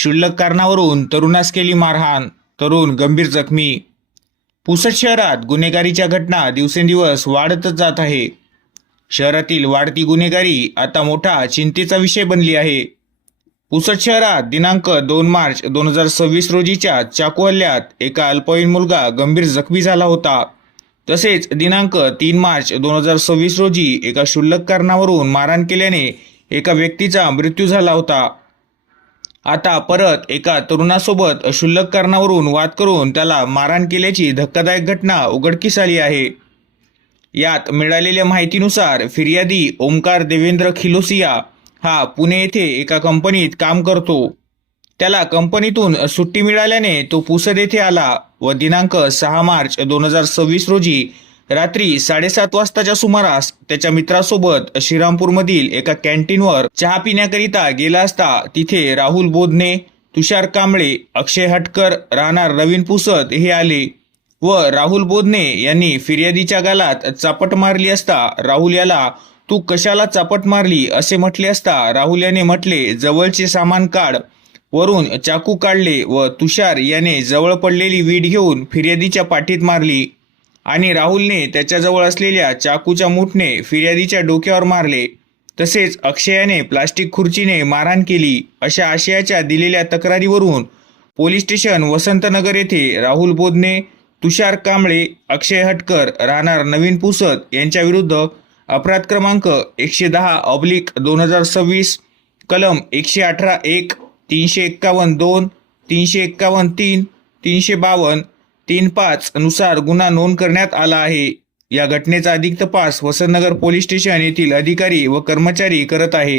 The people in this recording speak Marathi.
क्षुल्लक कारणावरून तरुणास केली मारहाण, तरुण गंभीर जखमी। पुसद शहरात गुन्हेगारीच्या घटना दिवसेंदिवस वाढतच जात आहे। शहरातील वाढती गुन्हेगारी आता मोठा चिंतेचा विषय बनली आहे। पुसद शहरात दिनांक 2 मार्च 2026 रोजीच्या चाकू हल्ल्यात एका अल्पवयीन मुलगा गंभीर जखमी झाला होता। तसेच दिनांक 3 मार्च 2026 रोजी एका क्षुल्लक कारणावरून मारहाण केल्याने एका व्यक्तीचा मृत्यू झाला होता। आता परत एका तरुणासोबत क्षुल्लक कारणावरून वाद करून त्याला मारहाण केल्याची धक्कादायक घटना उघडकीस आली आहे। यात मिळालेल्या माहितीनुसार फिर्यादी ओमकार देवेंद्र खिलोसिया हा पुणे येथे एका कंपनीत काम करतो। त्याला कंपनीतून सुट्टी मिळाल्याने तो पुसद येथे आला व दिनांक 6 मार्च 2026 रोजी रात्री 7:30 वाजताच्या सुमारास त्याच्या मित्रासोबत श्रीरामपूरमधील एका कॅन्टीनवर चहा पिण्याकरिता गेला असता तिथे राहुल बोधने, तुषार कांबळे, अक्षय हटकर राहणार नवीन पुसद हे आले व राहुल बोधने यांनी फिर्यादीच्या गालात चापट मारली असता राहुल याला "तू कशाला चापट मारली?" असे म्हटले असता राहुल याने म्हटले, "जवळचे सामान काढ." वरून चाकू काढले व तुषार याने जवळ पडलेली वीट घेऊन फिर्यादीच्या पाठीत मारली आणि राहुलने त्याच्याजवळ असलेल्या चाकूच्या मुठने फिर्यादीच्या डोक्यावर मारले। तसेच अक्षयाने प्लास्टिक खुर्चीने मारहाण केली अशा आशयाच्या दिलेल्या तक्रारीवरून पोलीस स्टेशन वसंतनगर येथे राहुल बोधने, तुषार कांबळे, अक्षय हटकर राहणार नवीन पुसद यांच्या विरुद्ध अपराध क्रमांक 110/2026 कलम 118(1), 351(2), 351(3), 352, 35 नुसार गुन्हा नोंद करण्यात आला आहे। या घटनेचा अधिक तपास वसंतनगर पोलीस स्टेशन येथील अधिकारी व कर्मचारी करत आहे।